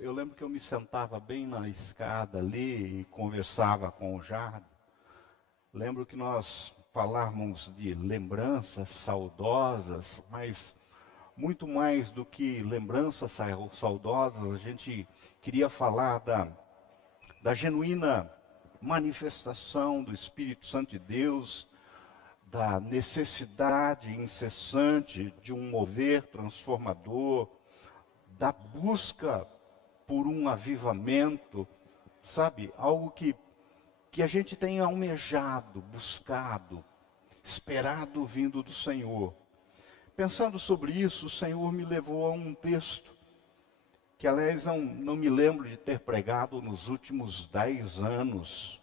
Eu lembro que eu me sentava bem na escada ali e conversava com o Jardim. Lembro que nós falávamos de lembranças saudosas, mas muito mais do que lembranças saudosas, a gente queria falar da genuína manifestação do Espírito Santo de Deus, da necessidade incessante de um mover transformador, da busca por um avivamento, sabe? Algo que a gente tem almejado, buscado, esperado vindo do Senhor. Pensando sobre isso, o Senhor me levou a um texto, que aliás não me lembro de ter pregado nos últimos 10 anos.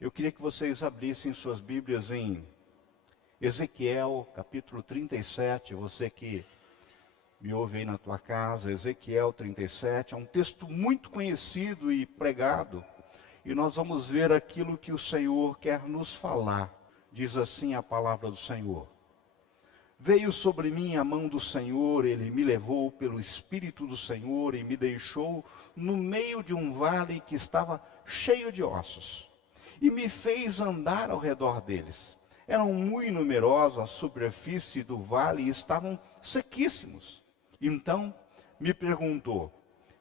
Eu queria que vocês abrissem suas Bíblias em Ezequiel, capítulo 37, você que me ouve aí na tua casa, Ezequiel 37, é um texto muito conhecido e pregado, e nós vamos ver aquilo que o Senhor quer nos falar. Diz assim a palavra do Senhor: veio sobre mim a mão do Senhor, ele me levou pelo Espírito do Senhor e me deixou no meio de um vale que estava cheio de ossos, e me fez andar ao redor deles. Eram muito numerosos, a superfície do vale e estavam sequíssimos. Então me perguntou: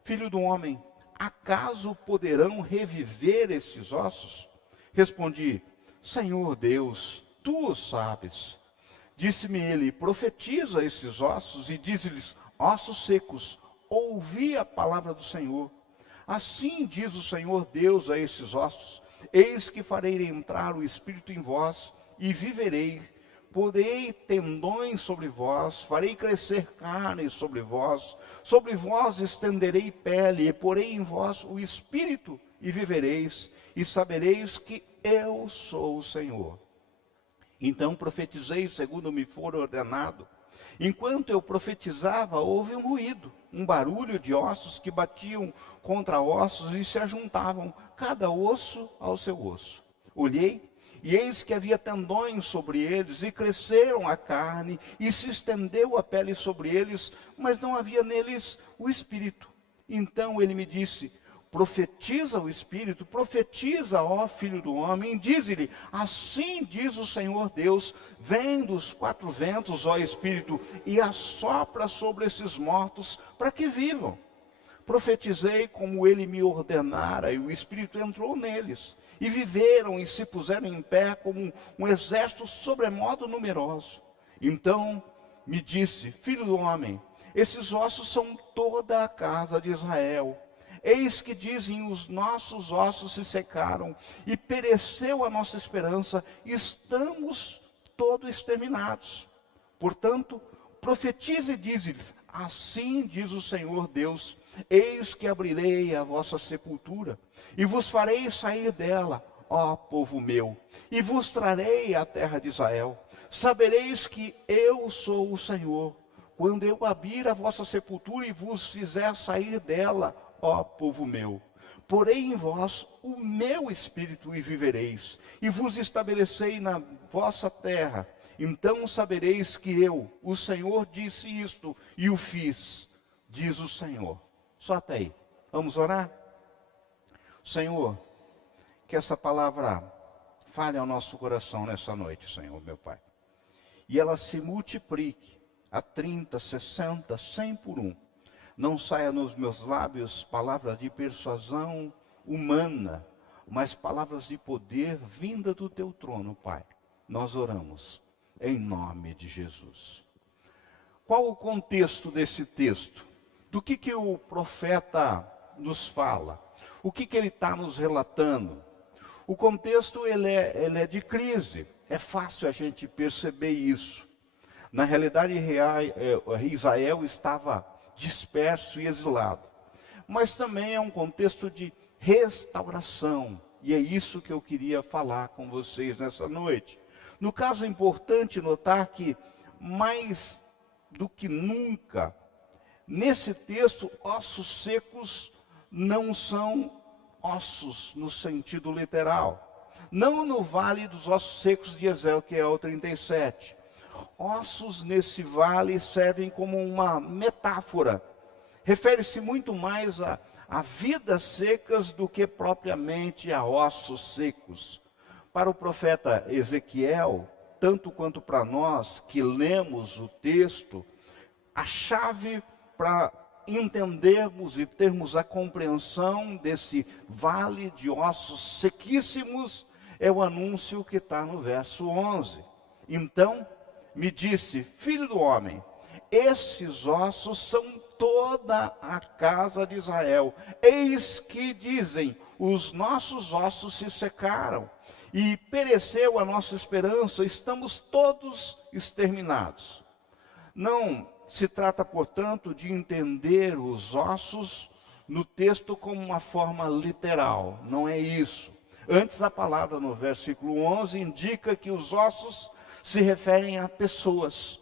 filho do homem, acaso poderão reviver esses ossos? Respondi: Senhor Deus, tu o sabes. Disse-me ele: profetiza esses ossos e dize-lhes: ossos secos, ouvi a palavra do Senhor. Assim diz o Senhor Deus a esses ossos: eis que farei entrar o Espírito em vós e viverei. Porei tendões sobre vós, farei crescer carne sobre vós estenderei pele, e porei em vós o Espírito e vivereis, e sabereis que eu sou o Senhor. Então profetizei segundo me for ordenado. Enquanto eu profetizava, houve um ruído, um barulho de ossos que batiam contra ossos e se ajuntavam, cada osso ao seu osso. Olhei, e eis que havia tendões sobre eles, e cresceram a carne, e se estendeu a pele sobre eles, mas não havia neles o Espírito. Então ele me disse: profetiza o Espírito, profetiza, ó filho do homem, dize-lhe: assim diz o Senhor Deus, vem dos 4 ventos, ó Espírito, e assopra sobre esses mortos, para que vivam. Profetizei como ele me ordenara, e o Espírito entrou neles, e viveram e se puseram em pé como um exército sobremodo numeroso. Então me disse: filho do homem, esses ossos são toda a casa de Israel. Eis que dizem: os nossos ossos se secaram, e pereceu a nossa esperança, e estamos todos exterminados. Portanto, profetize e dize-lhes: assim diz o Senhor Deus, eis que abrirei a vossa sepultura, e vos farei sair dela, ó povo meu, e vos trarei à terra de Israel. Sabereis que eu sou o Senhor, quando eu abrir a vossa sepultura e vos fizer sair dela, ó povo meu. Porei em vós o meu Espírito e vivereis, e vos estabelecei na vossa terra. Então sabereis que eu, o Senhor, disse isto e o fiz, diz o Senhor. Só até aí. Vamos orar? Senhor, que essa palavra fale ao nosso coração nessa noite, Senhor, meu Pai. E ela se multiplique a 30, 60, 100 por 1. Não saia nos meus lábios palavras de persuasão humana, mas palavras de poder vinda do teu trono, Pai. Nós oramos em nome de Jesus. Qual o contexto desse texto? Do que o profeta nos fala? O que ele está nos relatando? O contexto ele é de crise. É fácil a gente perceber isso. Na realidade, Israel estava disperso e exilado. Mas também é um contexto de restauração. E é isso que eu queria falar com vocês nessa noite. No caso, é importante notar que, mais do que nunca, nesse texto, ossos secos não são ossos no sentido literal. Não no vale dos ossos secos de Ezequiel 37. Ossos nesse vale servem como uma metáfora. Refere-se muito mais a vidas secas do que propriamente a ossos secos. Para o profeta Ezequiel, tanto quanto para nós que lemos o texto, a chave para entendermos e termos a compreensão desse vale de ossos sequíssimos é o anúncio que está no verso 11. Então me disse: filho do homem, esses ossos são toda a casa de Israel. Eis que dizem: os nossos ossos se secaram e pereceu a nossa esperança, estamos todos exterminados. Não se trata, portanto, de entender os ossos no texto como uma forma literal, não é isso. Antes, a palavra no versículo 11 indica que os ossos se referem a pessoas.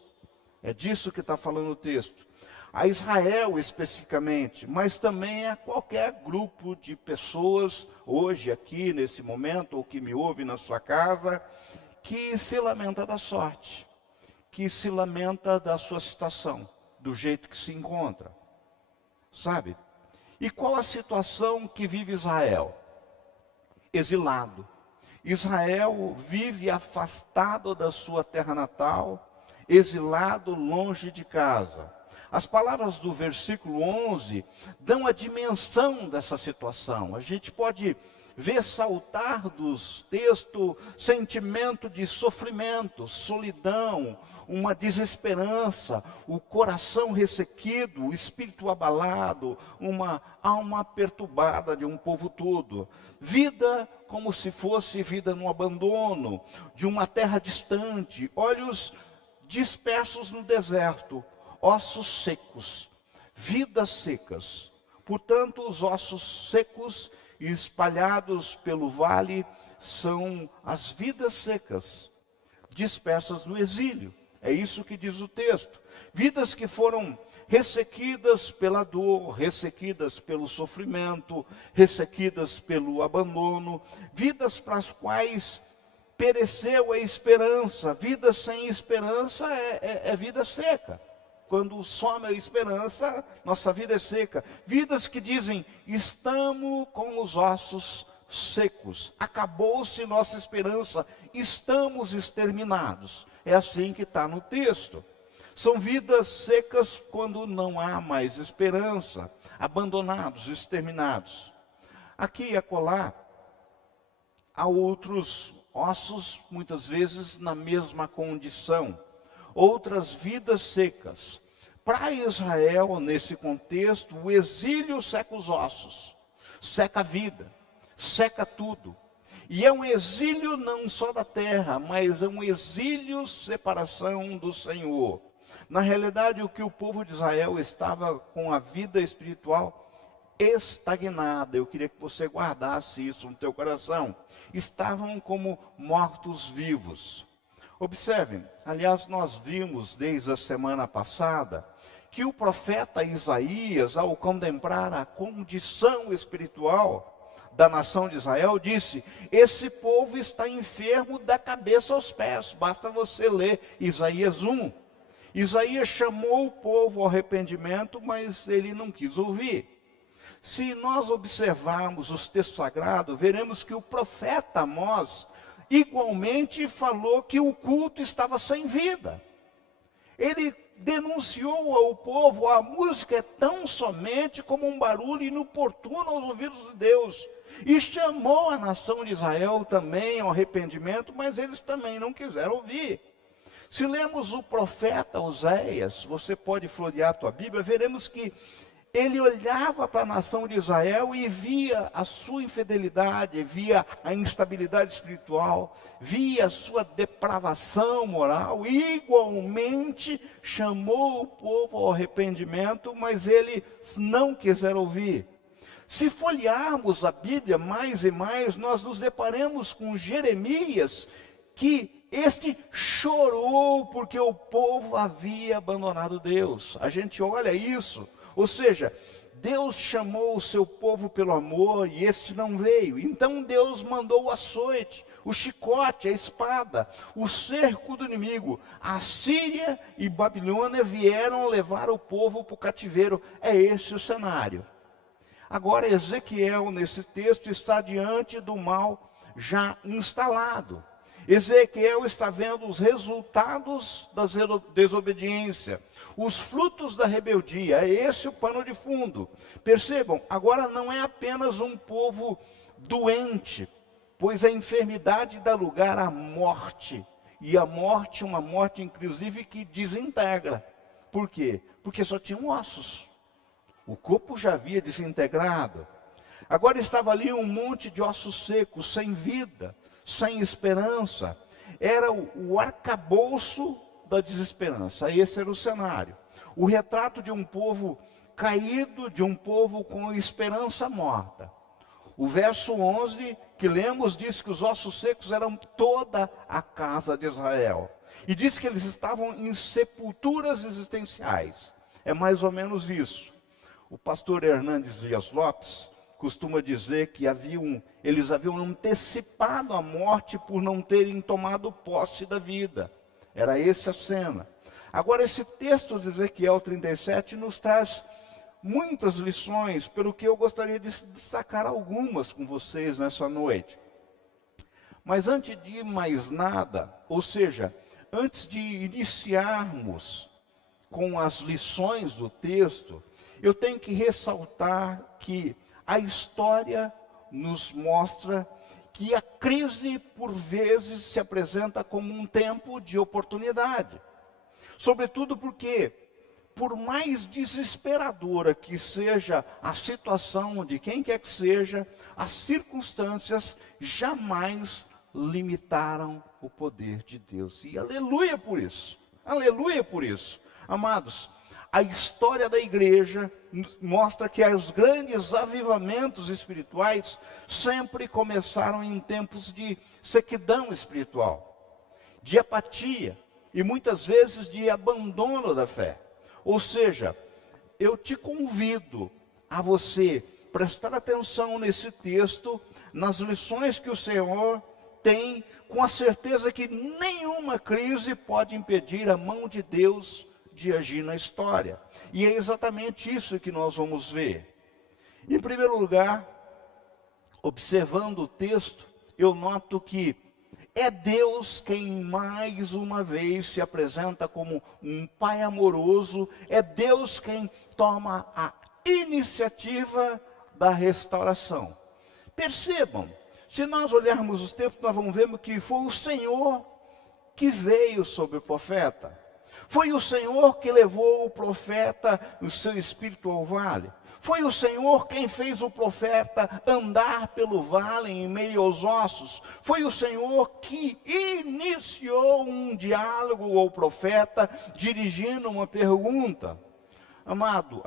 É disso que está falando o texto. A Israel especificamente, mas também a qualquer grupo de pessoas, hoje aqui, nesse momento, ou que me ouve na sua casa, que se lamenta da sorte, que se lamenta da sua situação, do jeito que se encontra. Sabe? E qual a situação que vive Israel? Exilado. Israel vive afastado da sua terra natal, exilado longe de casa. As palavras do versículo 11 dão a dimensão dessa situação. A gente pode ver saltar dos textos sentimento de sofrimento, solidão, uma desesperança, o coração ressequido, o espírito abalado, uma alma perturbada de um povo todo. Vida como se fosse vida no abandono, de uma terra distante, olhos dispersos no deserto, ossos secos, vidas secas. Portanto, os ossos secos e espalhados pelo vale são as vidas secas, dispersas no exílio. É isso que diz o texto. Vidas que foram ressequidas pela dor, ressequidas pelo sofrimento, ressequidas pelo abandono, vidas para as quais pereceu a esperança. Vida sem esperança é vida seca. Quando some a esperança, nossa vida é seca. Vidas que dizem: estamos com os ossos secos, acabou-se nossa esperança, estamos exterminados. É assim que está no texto. São vidas secas quando não há mais esperança, abandonados, exterminados. Aqui e acolá, há outros ossos, muitas vezes na mesma condição. Outras vidas secas. Para Israel, nesse contexto, o exílio seca os ossos, seca a vida, seca tudo. E é um exílio não só da terra, mas é um exílio, separação do Senhor. Na realidade, o que o povo de Israel estava com a vida espiritual estagnada. Eu queria que você guardasse isso no teu coração. Estavam como mortos-vivos. Observem, aliás, nós vimos desde a semana passada que o profeta Isaías, ao contemplar a condição espiritual da nação de Israel, disse: esse povo está enfermo da cabeça aos pés. Basta você ler Isaías 1. Isaías chamou o povo ao arrependimento, mas ele não quis ouvir. Se nós observarmos os textos sagrados, veremos que o profeta Amós igualmente falou que o culto estava sem vida. Ele denunciou ao povo: a música é tão somente como um barulho inoportuno aos ouvidos de Deus. E chamou a nação de Israel também ao arrependimento, mas eles também não quiseram ouvir. Se lemos o profeta Oséias, você pode florear a tua Bíblia, veremos que ele olhava para a nação de Israel e via a sua infidelidade, via a instabilidade espiritual, via a sua depravação moral, e igualmente chamou o povo ao arrependimento, mas eles não quiseram ouvir. Se folhearmos a Bíblia mais e mais, nós nos deparamos com Jeremias, que este chorou porque o povo havia abandonado Deus. A gente olha isso. Ou seja, Deus chamou o seu povo pelo amor e este não veio. Então Deus mandou o açoite, o chicote, a espada, o cerco do inimigo. A Síria e Babilônia vieram levar o povo para o cativeiro. É esse o cenário. Agora Ezequiel, nesse texto, está diante do mal já instalado. Ezequiel está vendo os resultados da desobediência, os frutos da rebeldia. É esse o pano de fundo. Percebam, agora não é apenas um povo doente, pois a enfermidade dá lugar à morte. E a morte, uma morte inclusive que desintegra. Por quê? Porque só tinham ossos. O corpo já havia desintegrado. Agora estava ali um monte de ossos secos, sem vida, sem esperança. Era o arcabouço da desesperança. Esse era o cenário. O retrato de um povo caído, de um povo com esperança morta. O verso 11 que lemos diz que os ossos secos eram toda a casa de Israel. E diz que eles estavam em sepulturas existenciais. É mais ou menos isso. O pastor Hernandes Dias Lopes costuma dizer que eles haviam antecipado a morte por não terem tomado posse da vida. Era essa a cena. Agora, esse texto de Ezequiel 37 nos traz muitas lições, pelo que eu gostaria de destacar algumas com vocês nessa noite. Mas antes de mais nada, ou seja, antes de iniciarmos com as lições do texto, eu tenho que ressaltar que a história nos mostra que a crise, por vezes, se apresenta como um tempo de oportunidade. Sobretudo porque, por mais desesperadora que seja a situação de quem quer que seja, as circunstâncias jamais limitaram o poder de Deus. E aleluia por isso, aleluia por isso. Amados, a história da igreja mostra que os grandes avivamentos espirituais sempre começaram em tempos de sequidão espiritual, de apatia e muitas vezes de abandono da fé. Ou seja, eu te convido a você prestar atenção nesse texto, nas lições que o Senhor tem, com a certeza que nenhuma crise pode impedir a mão de Deus de agir na história. E é exatamente isso que nós vamos ver. Em primeiro lugar, observando o texto, eu noto que é Deus quem mais uma vez se apresenta como um pai amoroso, é Deus quem toma a iniciativa da restauração. Percebam, se nós olharmos os tempos, nós vamos ver que foi o Senhor que veio sobre o profeta. Foi o Senhor que levou o profeta, o seu espírito ao vale. Foi o Senhor quem fez o profeta andar pelo vale em meio aos ossos. Foi o Senhor que iniciou um diálogo ao profeta, dirigindo uma pergunta. Amado,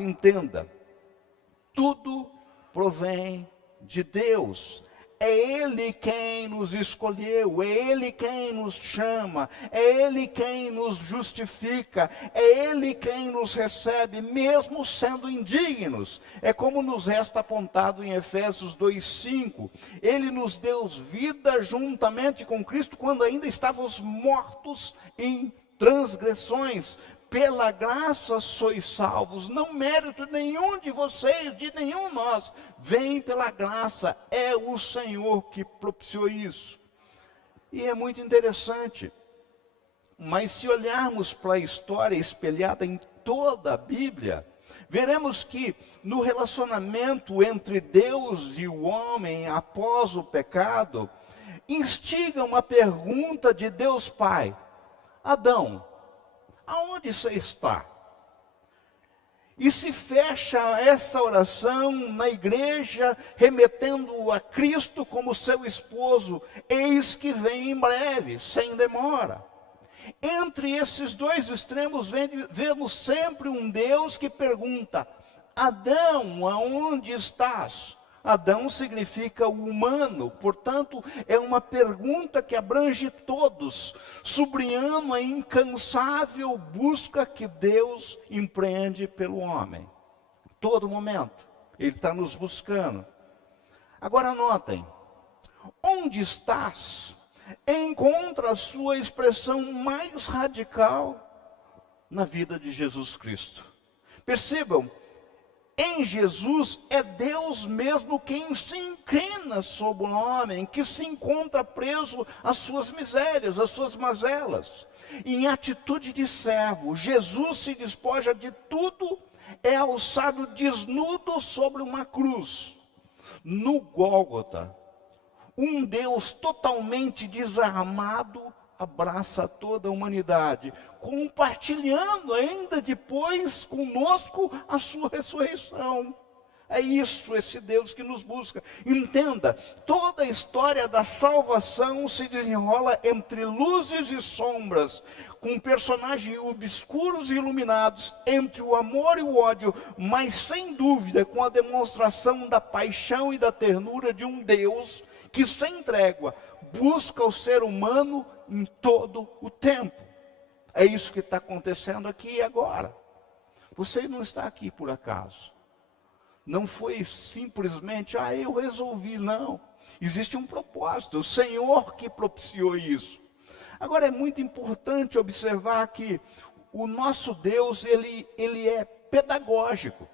entenda. Tudo provém de Deus. É Ele quem nos escolheu, é Ele quem nos chama, é Ele quem nos justifica, é Ele quem nos recebe, mesmo sendo indignos. É como nos resta apontado em Efésios 2:5. Ele nos deu vida juntamente com Cristo quando ainda estávamos mortos em transgressões. Pela graça sois salvos, não mérito nenhum de vocês, de nenhum de nós, vem pela graça, é o Senhor que propiciou isso. E é muito interessante, mas se olharmos para a história espelhada em toda a Bíblia, veremos que no relacionamento entre Deus e o homem após o pecado, instiga uma pergunta de Deus Pai: Adão, aonde você está? E se fecha essa oração na igreja, remetendo a Cristo como seu esposo, eis que vem em breve, sem demora. Entre esses dois extremos, vemos sempre um Deus que pergunta: Adão, aonde estás? Adão significa o humano, portanto, é uma pergunta que abrange todos, sublinhando a incansável busca que Deus empreende pelo homem. Todo momento, Ele está nos buscando. Agora notem, Onde estás? Encontra a sua expressão mais radical na vida de Jesus Cristo. Percebam, em Jesus é Deus mesmo quem se inclina sobre o homem, que se encontra preso às suas misérias, às suas mazelas. Em atitude de servo, Jesus se despoja de tudo, é alçado desnudo sobre uma cruz. No Gólgota, um Deus totalmente desarmado abraça toda a humanidade, compartilhando ainda depois conosco a sua ressurreição. É isso, esse Deus que nos busca. Entenda, toda a história da salvação se desenrola entre luzes e sombras, com personagens obscuros e iluminados, entre o amor e o ódio, mas sem dúvida com a demonstração da paixão e da ternura de um Deus que, sem trégua, busca o ser humano em todo o tempo. É isso que está acontecendo aqui e agora. Você não está aqui por acaso. Não foi simplesmente, eu resolvi, não. Existe um propósito, o Senhor que propiciou isso. Agora é muito importante observar que o nosso Deus, ele é pedagógico.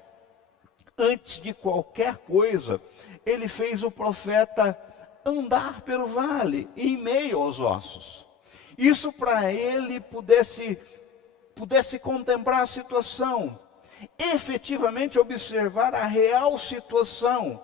Antes de qualquer coisa, ele fez o profeta andar pelo vale, em meio aos ossos. Isso para ele pudesse contemplar a situação, efetivamente observar a real situação,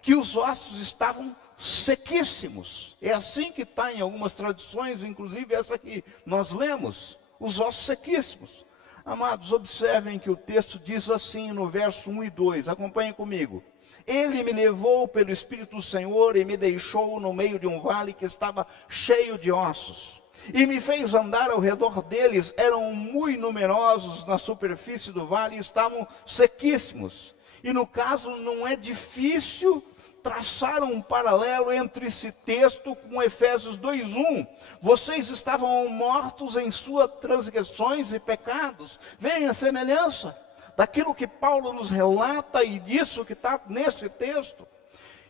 que os ossos estavam sequíssimos. É assim que está em algumas tradições, inclusive essa que nós lemos, os ossos sequíssimos. Amados, observem que o texto diz assim no verso 1 e 2, acompanhem comigo. Ele me levou pelo Espírito do Senhor e me deixou no meio de um vale que estava cheio de ossos. E me fez andar ao redor deles, eram muito numerosos na superfície do vale e estavam sequíssimos. E no caso não é difícil traçar um paralelo entre esse texto com Efésios 2:1. Vocês estavam mortos em suas transgressões e pecados. Veem a semelhança daquilo que Paulo nos relata e disso que está nesse texto.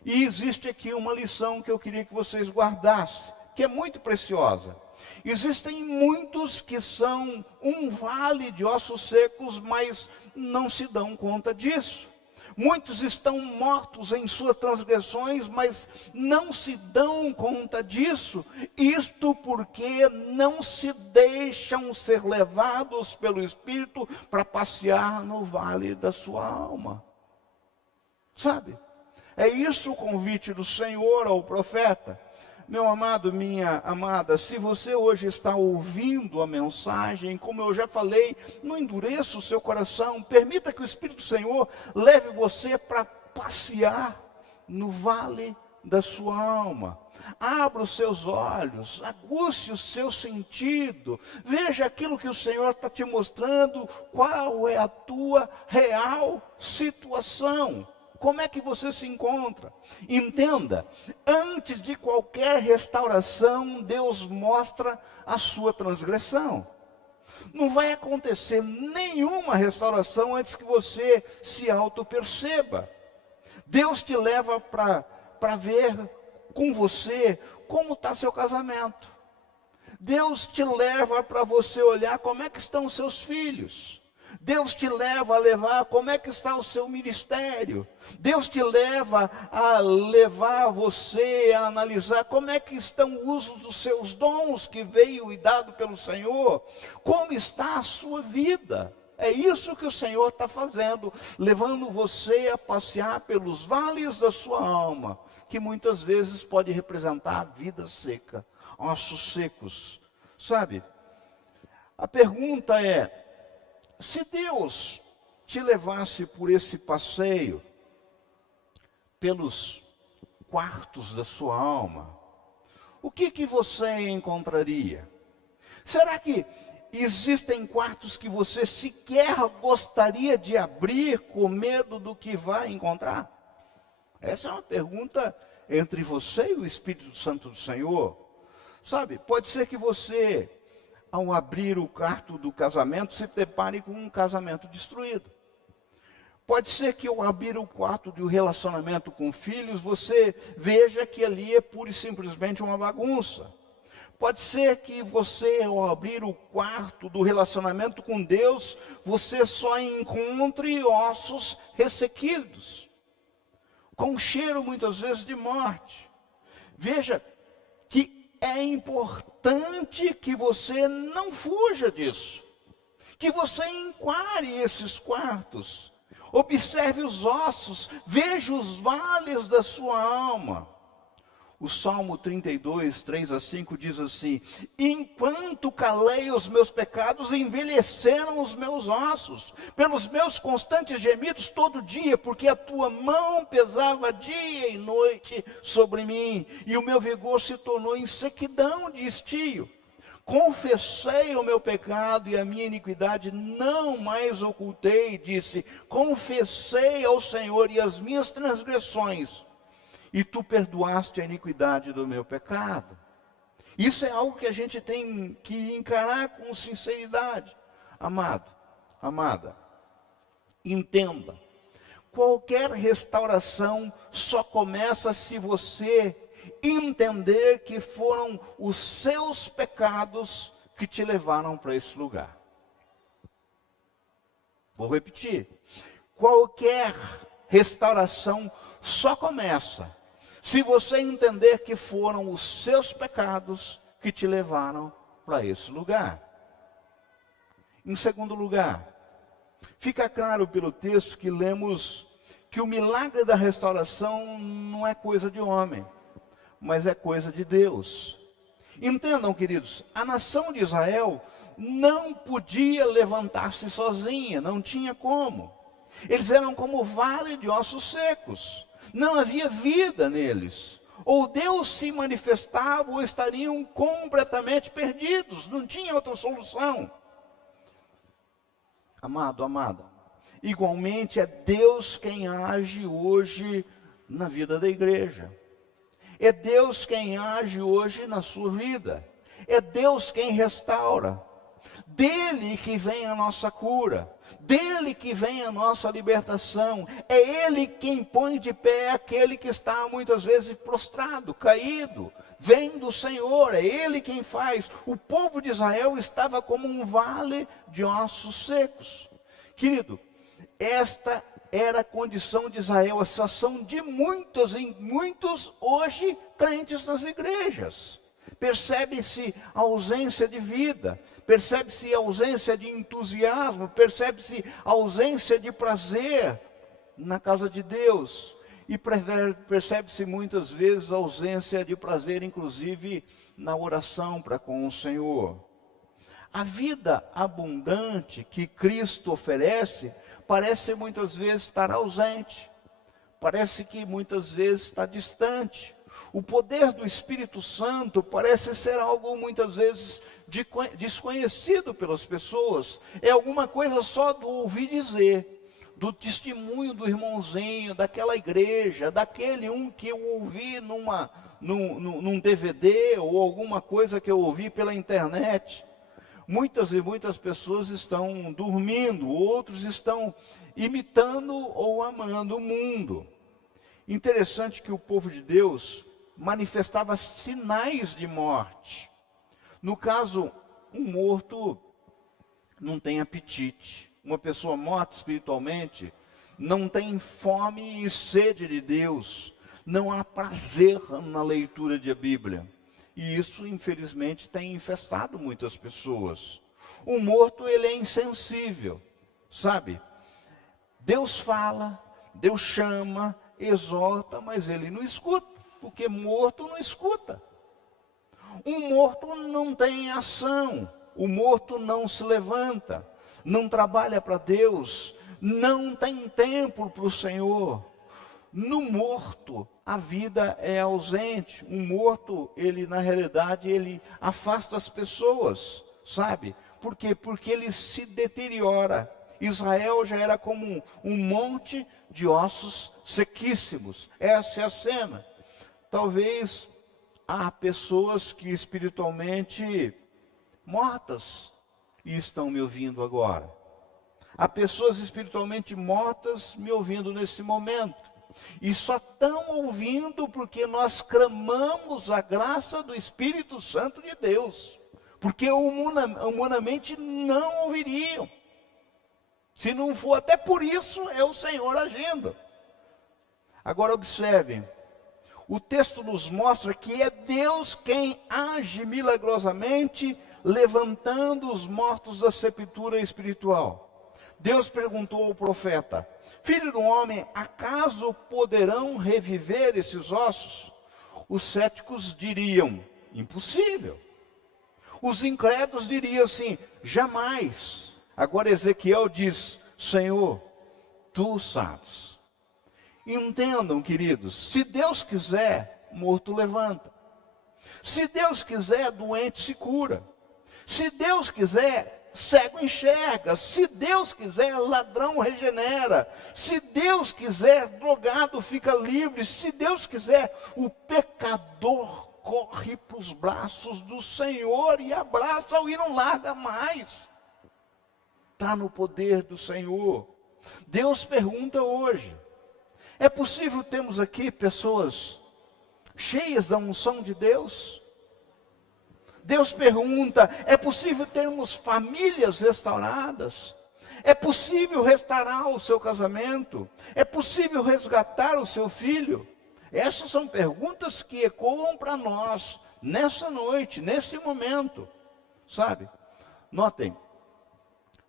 E existe aqui uma lição que eu queria que vocês guardassem, que é muito preciosa. Existem muitos que são um vale de ossos secos, mas não se dão conta disso. Muitos estão mortos em suas transgressões, mas não se dão conta disso. Isto porque não se deixam ser levados pelo Espírito para passear no vale da sua alma. Sabe? É isso o convite do Senhor ao profeta. Meu amado, minha amada, se você hoje está ouvindo a mensagem, como eu já falei, não endureça o seu coração, permita que o Espírito do Senhor leve você para passear no vale da sua alma. Abra os seus olhos, aguce o seu sentido, veja aquilo que o Senhor está te mostrando, qual é a tua real situação. Como é que você se encontra? Entenda, antes de qualquer restauração, Deus mostra a sua transgressão. Não vai acontecer nenhuma restauração antes que você se auto-perceba. Deus te leva para ver com você como está seu casamento. Deus te leva para você olhar como é que estão os seus filhos. Deus te leva a levar como é que está o seu ministério. Deus te leva a levar você a analisar como é que estão o uso dos seus dons que veio e dado pelo Senhor. Como está a sua vida. É isso que o Senhor está fazendo, levando você a passear pelos vales da sua alma, que muitas vezes pode representar a vida seca, ossos secos. Sabe? A pergunta é, se Deus te levasse por esse passeio, pelos quartos da sua alma, o que você encontraria? Será que existem quartos que você sequer gostaria de abrir com medo do que vai encontrar? Essa é uma pergunta entre você e o Espírito Santo do Senhor. Sabe, pode ser que você, ao abrir o quarto do casamento, se depare com um casamento destruído. Pode ser que ao abrir o quarto de um relacionamento com filhos, você veja que ali é pura e simplesmente uma bagunça. Pode ser que você, ao abrir o quarto do relacionamento com Deus, você só encontre ossos ressequidos, com cheiro muitas vezes de morte. Veja que é importante que você não fuja disso, que você enquadre esses quartos, observe os ossos, veja os vales da sua alma. O Salmo 32, 3-5 diz assim: enquanto calei os meus pecados, envelheceram os meus ossos, pelos meus constantes gemidos todo dia, porque a tua mão pesava dia e noite sobre mim, e o meu vigor se tornou em sequidão de estio. Confessei o meu pecado e a minha iniquidade não mais ocultei, disse, confessei ao Senhor e as minhas transgressões, e tu perdoaste a iniquidade do meu pecado. Isso é algo que a gente tem que encarar com sinceridade. Amado, amada, entenda, qualquer restauração só começa se você entender que foram os seus pecados que te levaram para esse lugar. Vou repetir, qualquer restauração só começa se você entender que foram os seus pecados que te levaram para esse lugar. Em segundo lugar, fica claro pelo texto que lemos que o milagre da restauração não é coisa de homem, mas é coisa de Deus. Entendam, queridos, a nação de Israel não podia levantar-se sozinha, não tinha como. Eles eram como o vale de ossos secos. Não havia vida neles. Ou Deus se manifestava ou estariam completamente perdidos. Não tinha outra solução. Amado, amada, igualmente é Deus quem age hoje na vida da igreja. É Deus quem age hoje na sua vida. É Deus quem restaura. Dele que vem a nossa cura, dele que vem a nossa libertação. É ele quem põe de pé aquele que está muitas vezes prostrado, caído. Vem do Senhor, é ele quem faz. O povo de Israel estava como um vale de ossos secos. Querido, esta era a condição de Israel, a situação de muitos e muitos hoje crentes nas igrejas. Percebe-se a ausência de vida, percebe-se a ausência de entusiasmo, percebe-se a ausência de prazer na casa de Deus. E percebe-se muitas vezes a ausência de prazer, inclusive na oração para com o Senhor. A vida abundante que Cristo oferece parece muitas vezes estar ausente, parece que muitas vezes está distante. O poder do Espírito Santo parece ser algo muitas vezes desconhecido pelas pessoas. É alguma coisa só do ouvir dizer, do testemunho do irmãozinho, daquela igreja, daquele que eu ouvi num DVD ou alguma coisa que eu ouvi pela internet. Muitas e muitas pessoas estão dormindo, outros estão imitando ou amando o mundo. Interessante que o povo de Deus manifestava sinais de morte. No caso, um morto não tem apetite. Uma pessoa morta espiritualmente não tem fome e sede de Deus. Não há prazer na leitura da Bíblia. E isso, infelizmente, tem infestado muitas pessoas. O morto, ele é insensível, sabe? Deus fala, Deus chama, exorta, mas ele não escuta. Porque morto não escuta. Um morto não tem ação. O morto não se levanta. Não trabalha para Deus. Não tem tempo para o Senhor. No morto, a vida é ausente. Um morto, ele na realidade, ele afasta as pessoas. Sabe? Por quê? Porque ele se deteriora. Israel já era como um monte de ossos sequíssimos. Essa é a cena. Talvez há pessoas que espiritualmente mortas e estão me ouvindo agora. Há pessoas espiritualmente mortas me ouvindo nesse momento. E só estão ouvindo porque nós clamamos a graça do Espírito Santo de Deus. Porque humanamente não ouviriam. Se não for, até por isso é o Senhor agindo. Agora observe, o texto nos mostra que é Deus quem age milagrosamente, levantando os mortos da sepultura espiritual. Deus perguntou ao profeta: filho do homem, acaso poderão reviver esses ossos? Os céticos diriam: impossível. Os incrédulos diriam assim: jamais. Agora Ezequiel diz: Senhor, tu sabes. Entendam, queridos, se Deus quiser, morto levanta. Se Deus quiser, doente se cura. Se Deus quiser, cego enxerga. Se Deus quiser, ladrão regenera. Se Deus quiser, drogado fica livre. Se Deus quiser, o pecador corre para os braços do Senhor e abraça-o e não larga mais. Está no poder do Senhor. Deus pergunta hoje: é possível termos aqui pessoas cheias da unção de Deus? Deus pergunta: é possível termos famílias restauradas? É possível restaurar o seu casamento? É possível resgatar o seu filho? Essas são perguntas que ecoam para nós, nessa noite, nesse momento. Sabe? Notem,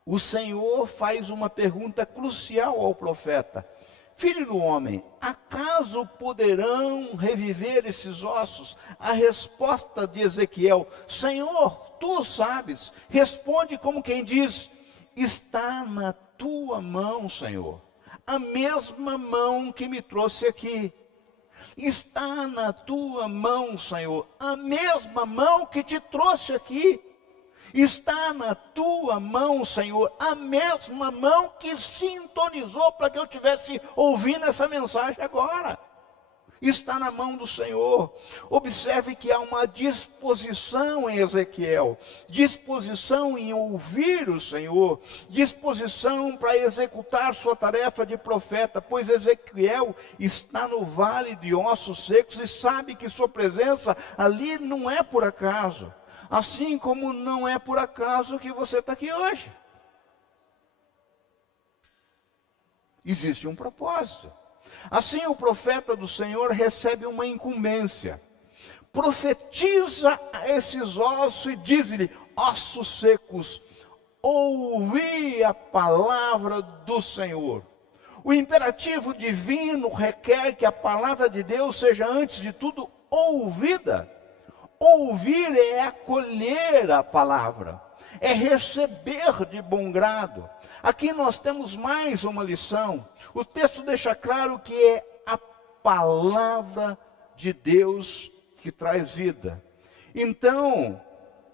o Senhor faz uma pergunta crucial ao profeta: filho do homem, acaso poderão reviver esses ossos? A resposta de Ezequiel: Senhor, tu sabes. Responde como quem diz: está na tua mão, Senhor. A mesma mão que me trouxe aqui. Está na tua mão, Senhor. A mesma mão que te trouxe aqui. Está na tua mão, Senhor, a mesma mão que sintonizou para que eu estivesse ouvindo essa mensagem agora. Está na mão do Senhor. Observe que há uma disposição em Ezequiel, disposição em ouvir o Senhor, disposição para executar sua tarefa de profeta, pois Ezequiel está no vale de ossos secos e sabe que sua presença ali não é por acaso. Assim como não é por acaso que você está aqui hoje. Existe um propósito. Assim o profeta do Senhor recebe uma incumbência. Profetiza a esses ossos e diz-lhe: ossos secos, ouvi a palavra do Senhor. O imperativo divino requer que a palavra de Deus seja, antes de tudo, ouvida. Ouvir é acolher a palavra, é receber de bom grado. Aqui nós temos mais uma lição. O texto deixa claro que é a palavra de Deus que traz vida. Então,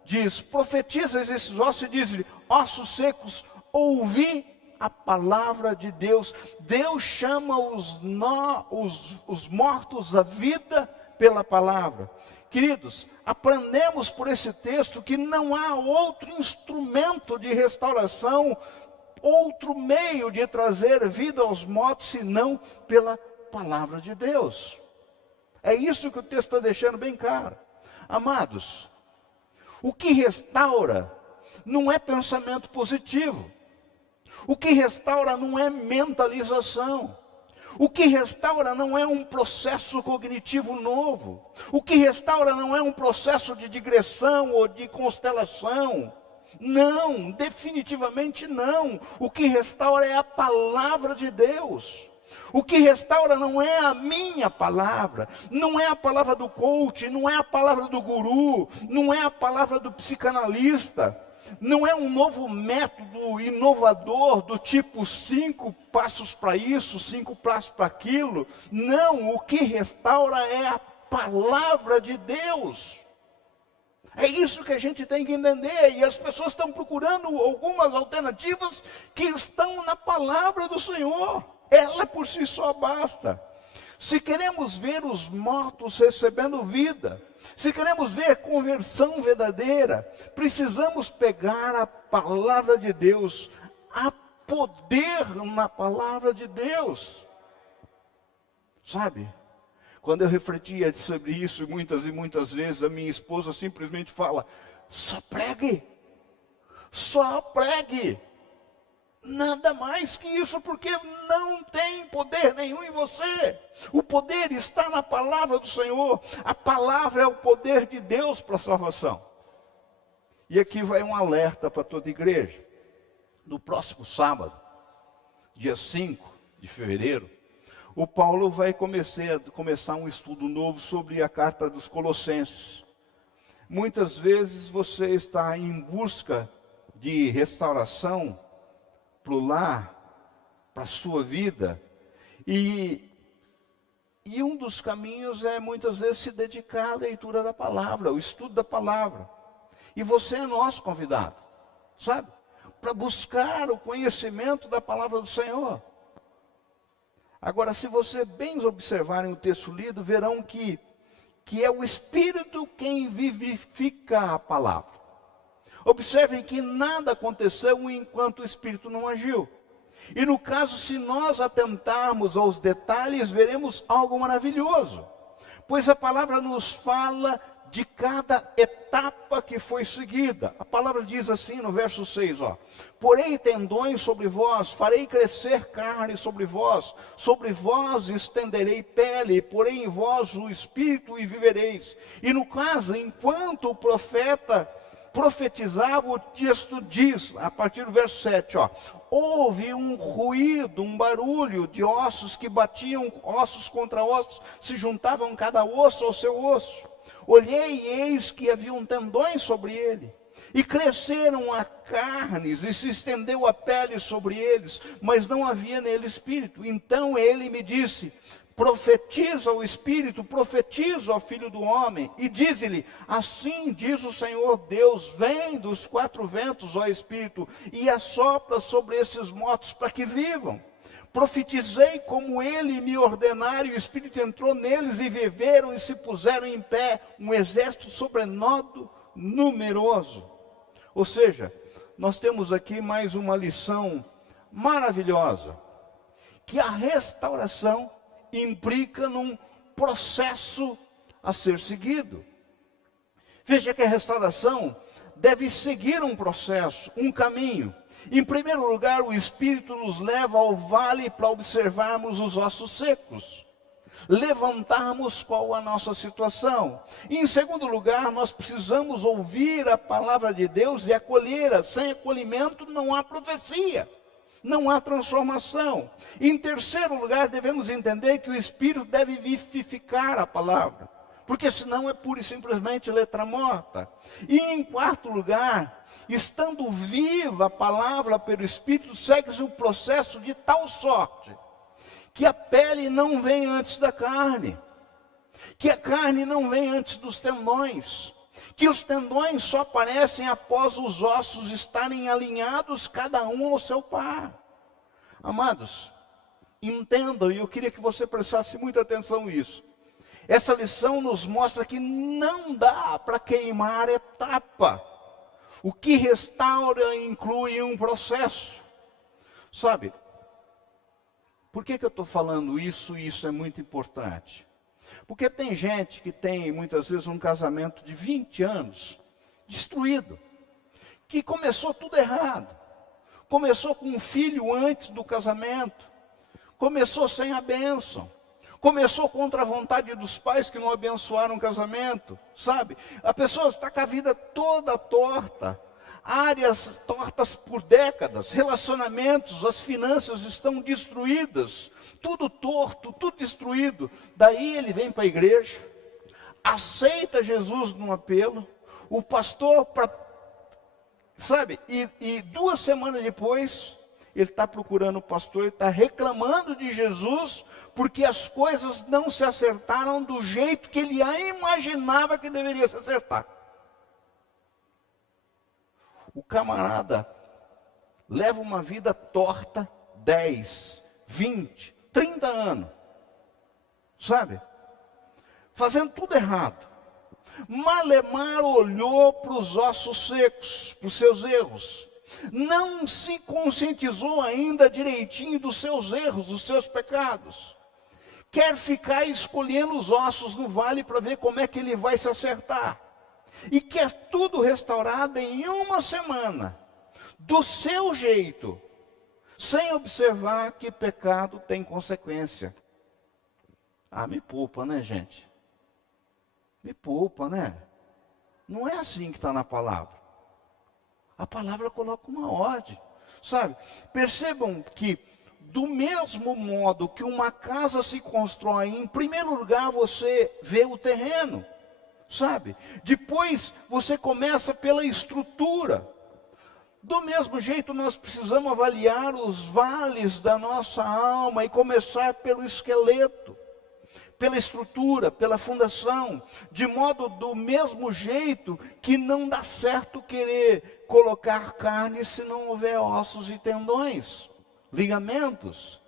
diz: profetiza esses ossos e diz-lhe: ossos secos, ouvi a palavra de Deus. Deus chama os mortos à vida pela palavra. Queridos, aprendemos por esse texto que não há outro instrumento de restauração, outro meio de trazer vida aos mortos, senão pela palavra de Deus. É isso que o texto está deixando bem claro. Amados, o que restaura não é pensamento positivo. O que restaura não é mentalização. O que restaura não é um processo cognitivo novo. O que restaura não é um processo de digressão ou de constelação. Não, definitivamente não. O que restaura é a palavra de Deus. O que restaura não é a minha palavra, não é a palavra do coach, não é a palavra do guru, não é a palavra do psicanalista. Não é um novo método inovador do tipo 5 passos para isso, 5 passos para aquilo. Não, o que restaura é a palavra de Deus. É isso que a gente tem que entender. E as pessoas estão procurando algumas alternativas que estão na palavra do Senhor. Ela por si só basta. Se queremos ver os mortos recebendo vida, se queremos ver conversão verdadeira, precisamos pegar a palavra de Deus, poder na palavra de Deus. Sabe? Quando eu refletia sobre isso, muitas e muitas vezes, a minha esposa simplesmente fala: só pregue, só pregue. Nada mais que isso, porque não tem poder nenhum em você. O poder está na palavra do Senhor. A palavra é o poder de Deus para a salvação. E aqui vai um alerta para toda a igreja. No próximo sábado, dia 5 de fevereiro, o Paulo vai começar um estudo novo sobre a carta dos Colossenses. Muitas vezes você está em busca de restauração para o lar, para a sua vida, e um dos caminhos é muitas vezes se dedicar à leitura da palavra, ao estudo da palavra. E você é nosso convidado, sabe? Para buscar o conhecimento da palavra do Senhor. Agora, se você bem observarem o texto lido, verão que é o Espírito quem vivifica a palavra. Observem que nada aconteceu enquanto o Espírito não agiu. E no caso, se nós atentarmos aos detalhes, veremos algo maravilhoso. Pois a palavra nos fala de cada etapa que foi seguida. A palavra diz assim no verso 6, porei tendões sobre vós, farei crescer carne sobre vós estenderei pele, porei em vós o Espírito e vivereis. E no caso, enquanto o profeta profetizava, o texto diz, a partir do verso 7, houve um ruído, um barulho de ossos que batiam ossos contra ossos, se juntavam cada osso ao seu osso. Olhei e eis que haviam tendões sobre ele, e cresceram a carnes, e se estendeu a pele sobre eles, mas não havia nele espírito. Então ele me disse, profetiza o Espírito, profetiza ao Filho do Homem, e diz-lhe, assim diz o Senhor Deus, vem dos quatro ventos, ó Espírito, e assopra sobre esses mortos para que vivam. Profetizei como ele me ordenara, e o Espírito entrou neles, e viveram e se puseram em pé, um exército sobrenado numeroso. Ou seja, nós temos aqui mais uma lição maravilhosa, que a restauração implica num processo a ser seguido. Veja que a restauração deve seguir um processo, um caminho. Em primeiro lugar, o Espírito nos leva ao vale para observarmos os ossos secos, levantarmos qual a nossa situação. E em segundo lugar, nós precisamos ouvir a palavra de Deus e acolhê-la. Sem acolhimento não há profecia, não há transformação. E em terceiro lugar, devemos entender que o Espírito deve vivificar a palavra, porque senão é pura e simplesmente letra morta. E em quarto lugar, estando viva a palavra pelo Espírito, segue-se o processo de tal sorte que a pele não vem antes da carne, que a carne não vem antes dos tendões, que os tendões só aparecem após os ossos estarem alinhados, cada um ao seu par. Amados, entendam, e eu queria que você prestasse muita atenção nisso. Essa lição nos mostra que não dá para queimar etapa. O que restaura inclui um processo. Sabe, por que eu estou falando isso? E isso é muito importante. Porque tem gente que tem muitas vezes um casamento de 20 anos, destruído, que começou tudo errado. Começou com um filho antes do casamento, começou sem a bênção. Começou contra a vontade dos pais que não abençoaram o casamento, sabe? A pessoa está com a vida toda torta, áreas tortas por décadas, relacionamentos, as finanças estão destruídas, tudo torto, tudo destruído. Daí ele vem para a igreja, aceita Jesus num apelo, o pastor, sabe? E 2 semanas depois, ele está procurando o pastor, ele está reclamando de Jesus, porque as coisas não se acertaram do jeito que ele imaginava que deveria se acertar. O camarada leva uma vida torta 10, 20, 30 anos, sabe? Fazendo tudo errado. Malemar olhou para os ossos secos, para os seus erros, Não se conscientizou ainda direitinho dos seus erros, dos seus pecados. Quer ficar escolhendo os ossos no vale para ver como é que ele vai se acertar. E quer tudo restaurado em uma semana, do seu jeito, sem observar que pecado tem consequência. Ah, me poupa, né, gente? Me poupa, né? Não é assim que está na palavra. A palavra coloca uma ordem, sabe? Percebam que, do mesmo modo que uma casa se constrói, em primeiro lugar você vê o terreno, sabe? Depois você começa pela estrutura. Do mesmo jeito nós precisamos avaliar os vales da nossa alma e começar pelo esqueleto, pela estrutura, pela fundação, de modo do mesmo jeito que não dá certo querer colocar carne se não houver ossos e tendões, ligamentos,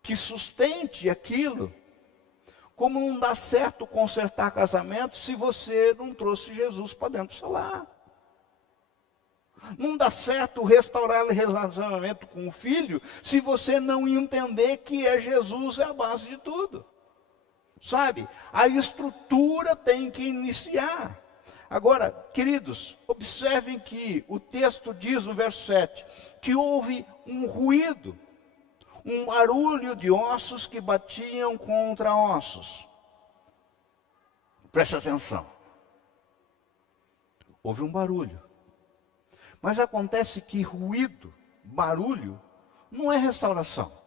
que sustente aquilo. Como não dá certo consertar casamento se você não trouxe Jesus para dentro do seu lar. Não dá certo restaurar o relacionamento com o filho se você não entender que Jesus é a base de tudo. Sabe? A estrutura tem que iniciar. Agora, queridos, observem que o texto diz no verso 7, que houve um ruído, um barulho de ossos que batiam contra ossos. Presta atenção. Houve um barulho. Mas acontece que ruído, barulho, não é restauração.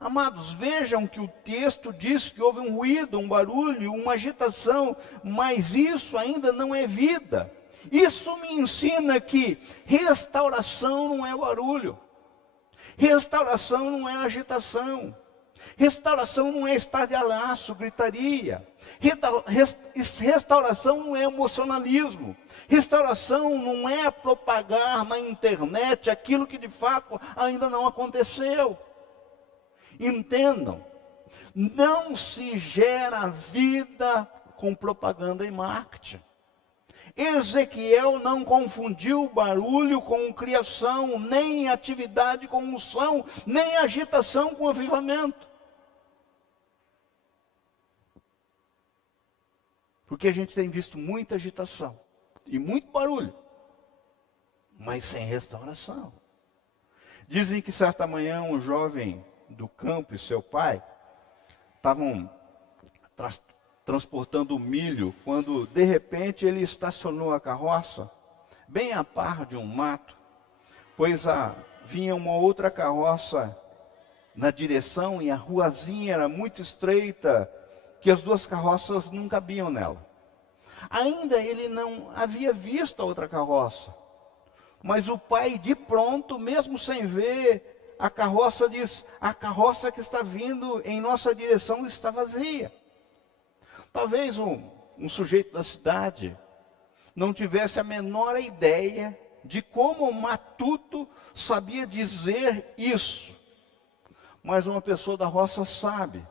Amados, vejam que o texto diz que houve um ruído, um barulho, uma agitação, mas isso ainda não é vida. Isso me ensina que restauração não é barulho. Restauração não é agitação. Restauração não é estar de alaço, gritaria. Restauração não é emocionalismo. Restauração não é propagar na internet aquilo que de fato ainda não aconteceu. Entendam, não se gera vida com propaganda e marketing. Ezequiel não confundiu barulho com criação, nem atividade com unção, nem agitação com avivamento. Porque a gente tem visto muita agitação e muito barulho, mas sem restauração. Dizem que certa manhã um jovem do campo e seu pai estavam transportando milho, quando de repente ele estacionou a carroça bem a par de um mato, pois vinha uma outra carroça na direção e a ruazinha era muito estreita, que as duas carroças não cabiam nela. Ainda ele não havia visto a outra carroça, mas o pai de pronto, mesmo sem ver a carroça, diz: a carroça que está vindo em nossa direção está vazia. Talvez um sujeito da cidade não tivesse a menor ideia de como o matuto sabia dizer isso. Mas uma pessoa da roça sabe,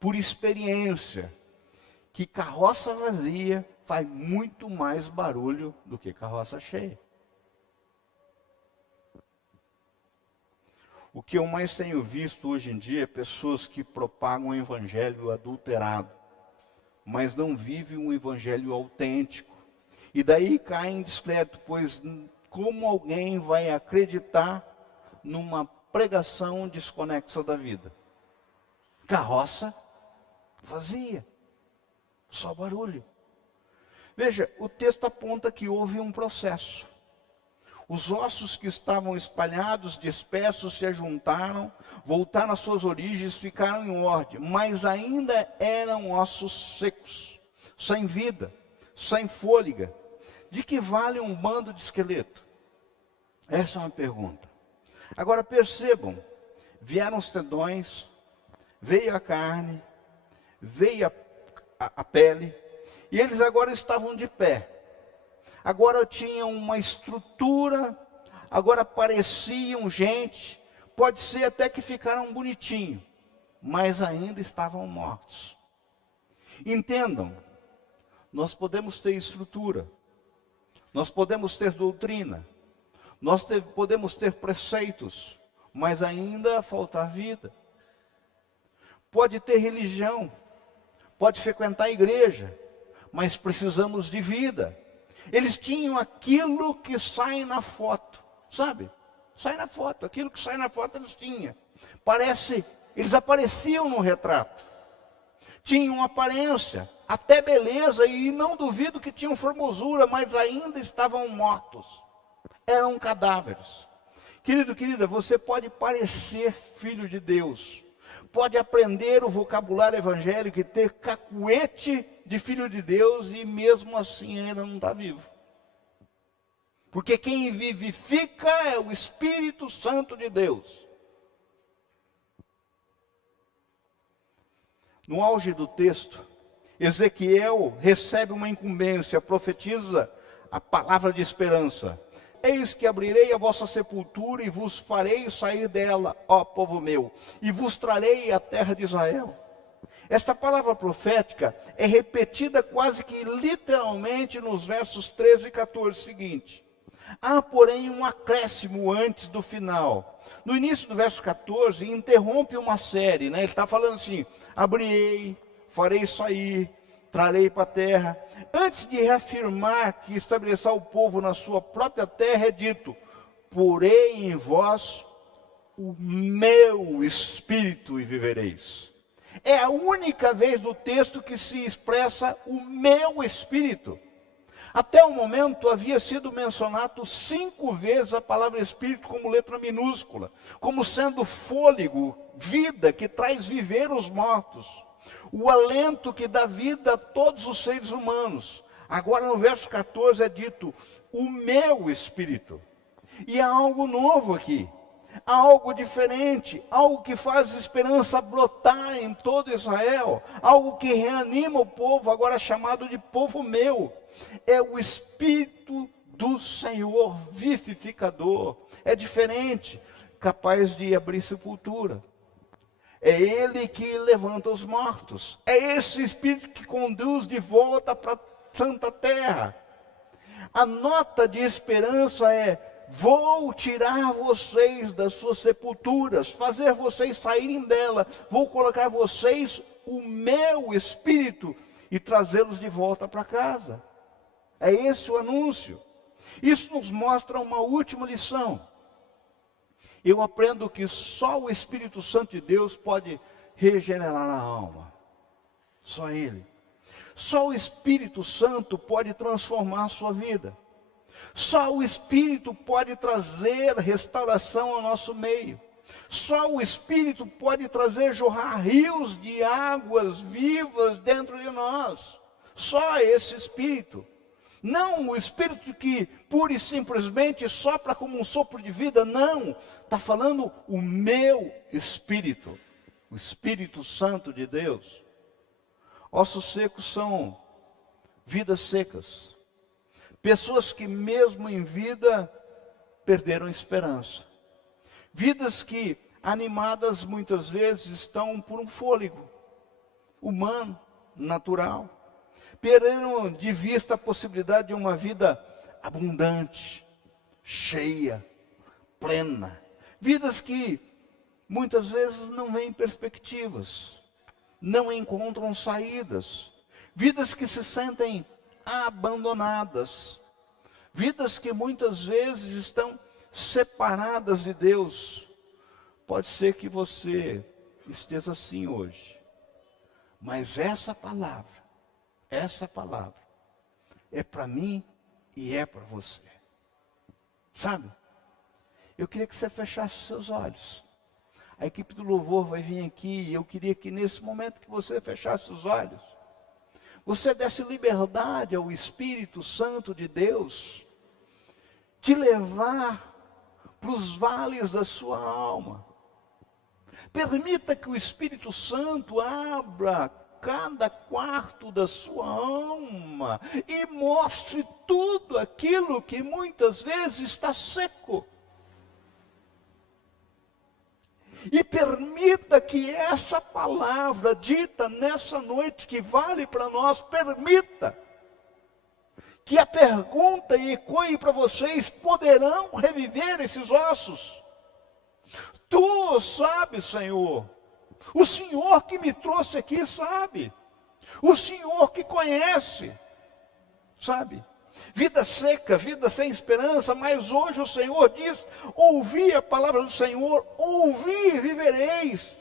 por experiência, que carroça vazia faz muito mais barulho do que carroça cheia. O que eu mais tenho visto hoje em dia é pessoas que propagam um evangelho adulterado, mas não vivem um evangelho autêntico. E daí caem em descrédito, pois como alguém vai acreditar numa pregação desconexa da vida? Carroça vazia, só barulho. Veja, o texto aponta que houve um processo. Os ossos que estavam espalhados, dispersos, se ajuntaram, voltaram às suas origens, ficaram em ordem, mas ainda eram ossos secos, sem vida, sem fôlego. De que vale um bando de esqueleto? Essa é uma pergunta. Agora percebam, vieram os tendões, veio a carne, veio a pele, e eles agora estavam de pé. Agora tinham uma estrutura, agora pareciam gente, pode ser até que ficaram bonitinhos, mas ainda estavam mortos. Entendam, nós podemos ter estrutura, nós podemos ter doutrina, Nós podemos ter preceitos, mas ainda faltar vida. Pode ter religião, pode frequentar a igreja, mas precisamos de vida. Eles tinham aquilo que sai na foto, sabe? Sai na foto, aquilo que sai na foto eles tinham. Eles apareciam no retrato. Tinham aparência, até beleza, e não duvido que tinham formosura, mas ainda estavam mortos. Eram cadáveres. Querido, querida, você pode parecer filho de Deus, pode aprender o vocabulário evangélico e ter cacuete de filho de Deus, e mesmo assim ainda não está vivo. Porque quem vivifica é o Espírito Santo de Deus. No auge do texto, Ezequiel recebe uma incumbência, profetiza a palavra de esperança. Eis que abrirei a vossa sepultura e vos farei sair dela, ó povo meu, e vos trarei a terra de Israel. Esta palavra profética é repetida quase que literalmente nos versos 13 e 14 seguinte. Há, porém, um acréscimo antes do final. No início do verso 14, interrompe uma série, né? Ele está falando assim: abrirei, farei sair, trarei para a terra. Antes de reafirmar que estabelecerá o povo na sua própria terra, é dito: porei em vós o meu espírito e vivereis. É a única vez do texto que se expressa o meu espírito. Até o momento havia sido mencionado 5 vezes a palavra espírito como letra minúscula, como sendo fôlego, vida que traz viver os mortos, o alento que dá vida a todos os seres humanos. Agora no verso 14 é dito, o meu espírito. E há algo novo aqui, há algo diferente, algo que faz esperança brotar em todo Israel, algo que reanima o povo, agora chamado de povo meu. É o Espírito do Senhor vivificador, é diferente, capaz de abrir sepultura. É Ele que levanta os mortos, é esse Espírito que conduz de volta para a santa terra. A nota de esperança é: vou tirar vocês das suas sepulturas, fazer vocês saírem dela, vou colocar vocês o meu Espírito e trazê-los de volta para casa. É esse o anúncio. Isso nos mostra uma última lição. Eu aprendo que só o Espírito Santo de Deus pode regenerar a alma. Só Ele. Só o Espírito Santo pode transformar a sua vida. Só o Espírito pode trazer restauração ao nosso meio. Só o Espírito pode jorrar rios de águas vivas dentro de nós. Só esse Espírito. Não o Espírito que pura e simplesmente sopra como um sopro de vida, não. Está falando o meu Espírito, o Espírito Santo de Deus. Ossos secos são vidas secas. Pessoas que mesmo em vida perderam esperança. Vidas que, animadas muitas vezes, estão por um fôlego humano, natural. Perderam de vista a possibilidade de uma vida abundante, cheia, plena. Vidas que muitas vezes não veem perspectivas, não encontram saídas. Vidas que se sentem abandonadas. Vidas que muitas vezes estão separadas de Deus. Pode ser que você esteja assim hoje. Mas essa palavra é para mim e é para você. Sabe? Eu queria que você fechasse os seus olhos. A equipe do louvor vai vir aqui e eu queria que nesse momento que você fechasse os olhos, você desse liberdade ao Espírito Santo de Deus, te levar para os vales da sua alma. Permita que o Espírito Santo abra cada quarto da sua alma e mostre tudo aquilo que muitas vezes está seco. E permita que essa palavra dita nessa noite que vale para nós, permita que a pergunta ecoe para vocês: poderão reviver esses ossos? Tu sabes, Senhor. O Senhor que me trouxe aqui sabe. O Senhor que conhece, sabe? Vida seca, vida sem esperança, mas hoje o Senhor diz: ouvi a palavra do Senhor, ouvi e vivereis.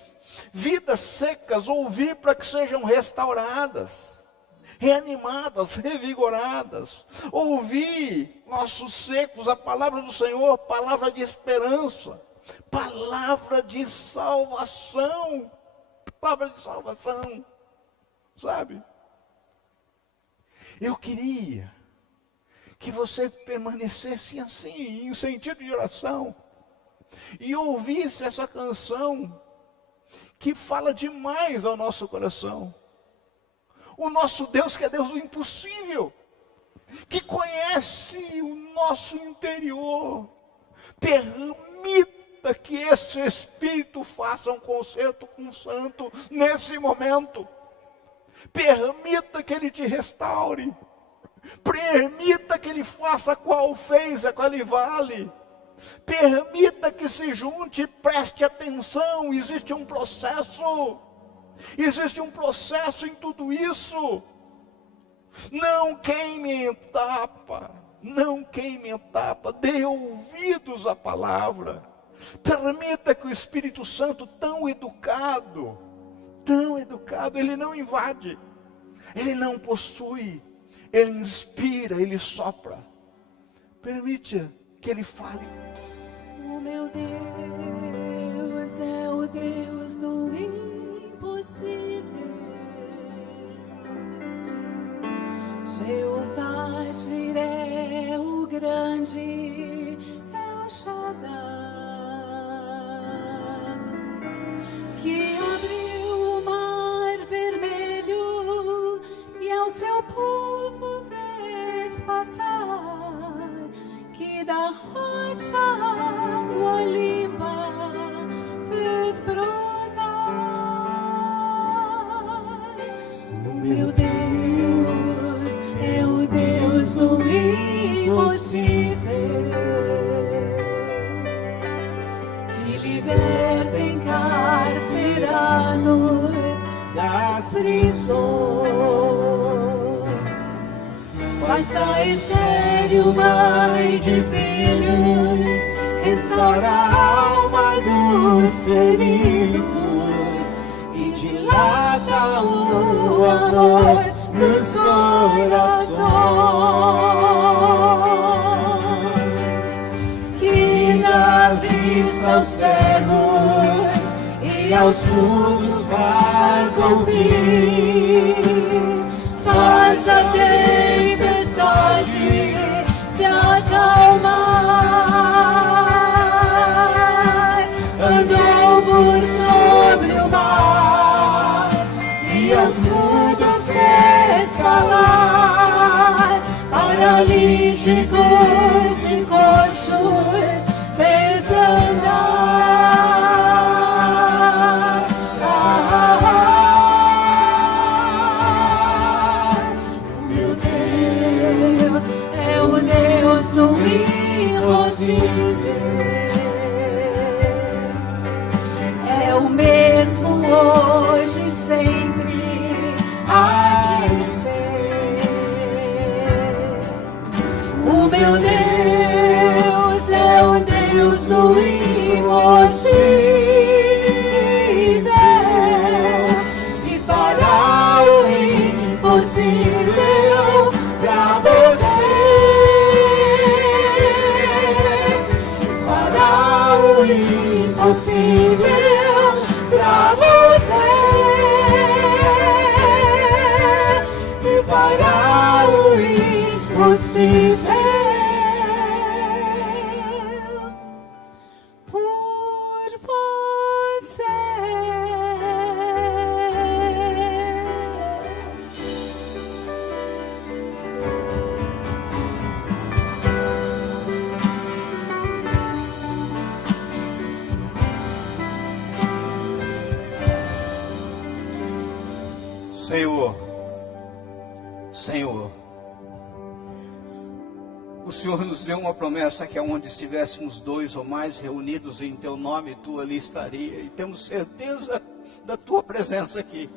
Vidas secas, ouvi para que sejam restauradas, reanimadas, revigoradas. Ouvi, ossos secos, a palavra do Senhor, palavra de esperança, palavra de salvação, palavra de salvação, sabe? Eu queria que você permanecesse assim, em sentido de oração, e ouvisse essa canção, que fala demais ao nosso coração. O nosso Deus, que é Deus do impossível, que conhece o nosso interior, permita que esse Espírito faça um concerto com o Santo nesse momento. Permita que Ele te restaure. Permita que Ele faça qual fez, a qual Ele vale. Permita que se junte, preste atenção. Existe um processo em tudo isso. Não queime em etapa, dê ouvidos à palavra. Permita que o Espírito Santo, tão educado, Ele não invade, Ele não possui, Ele inspira, Ele sopra. Permite que Ele fale. O meu Deus é o Deus do impossível. Jeová Jireh, o grande, é o Shaddai, que abriu o mar vermelho e ao seu povo fez passar, que da rocha água limpa fez brotar. O meu Deus é o Deus do impossível, que liberta encarcerados das prisões, faz da estéril mãe de filhos, restaura a alma dos feridos e dilata o amor dos corações, que dá vista aos cegos e aos surdos faz ouvir, faz a tempestade se acalmar, andou por sobre o mar e aos mudos fez falar, paralíticos e coxos fez andar. Meu Deus é o Deus do impossível, é o mesmo hoje e sempre há de ser. O meu Deus é o Deus do impossível e fará o impossível pra você. Fará o impossível pra você. E fará o impossível por você. Senhor, Senhor nos deu uma promessa que onde estivéssemos 2 ou mais reunidos em Teu nome, Tu ali estaria. E temos certeza da Tua presença aqui.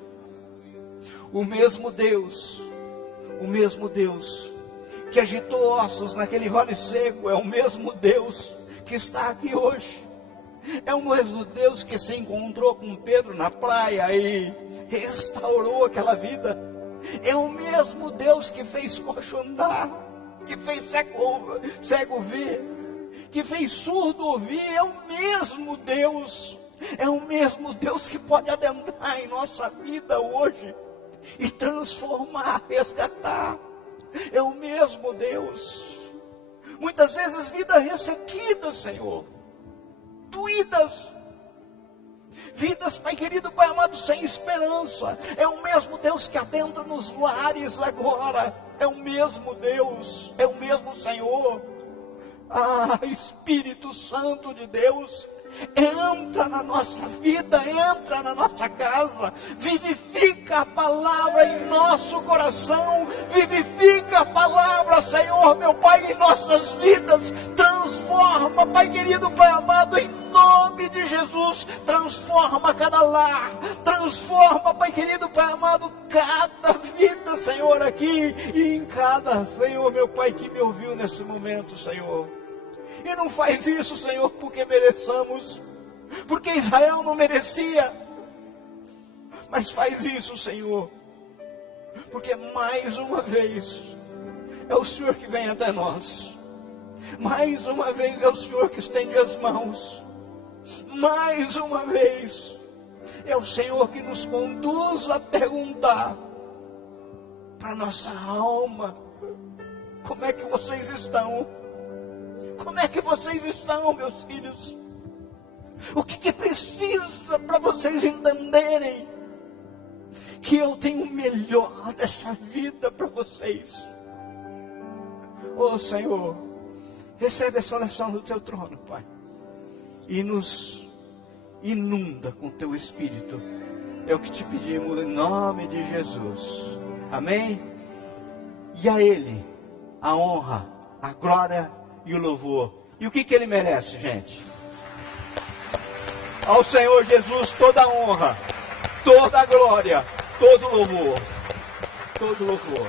O mesmo Deus que agitou ossos naquele vale seco, é o mesmo Deus que está aqui hoje. É o mesmo Deus que se encontrou com Pedro na praia e restaurou aquela vida. É o mesmo Deus que fez coxo andar, que fez cego ver, que fez surdo ouvir. É o mesmo Deus. É o mesmo Deus que pode adentrar em nossa vida hoje e transformar, resgatar. É o mesmo Deus. Muitas vezes vidas ressequidas, Senhor, doídas, vidas, Pai querido, Pai amado, sem esperança. É o mesmo Deus que adentra nos lares agora. É o mesmo Deus, é o mesmo Senhor. Ah, Espírito Santo de Deus, entra na nossa vida, entra na nossa casa, vivifica a palavra em nosso coração, vivifica a palavra, Senhor, meu Pai, em nossas vidas, transforma, Pai querido, Pai amado, em nome de Jesus, transforma cada lar, transforma, Pai querido, Pai amado, cada vida, Senhor, aqui, e em cada, Senhor, meu Pai, que me ouviu nesse momento, Senhor. E não faz isso, Senhor, porque mereçamos, porque Israel não merecia, mas faz isso, Senhor, porque mais uma vez é o Senhor que vem até nós, mais uma vez é o Senhor que estende as mãos, mais uma vez é o Senhor que nos conduz a perguntar para nossa alma: como é que vocês estão? Como é que vocês estão, meus filhos? O que precisa para vocês entenderem que eu tenho o melhor dessa vida para vocês? Oh, Senhor, recebe essa oração do Teu trono, Pai, e nos inunda com Teu Espírito. É o que te pedimos em nome de Jesus. Amém? E a Ele a honra, a glória e o louvor. E o que Ele merece, gente? Ao Senhor Jesus toda a honra, toda a glória, todo o louvor. Todo o louvor.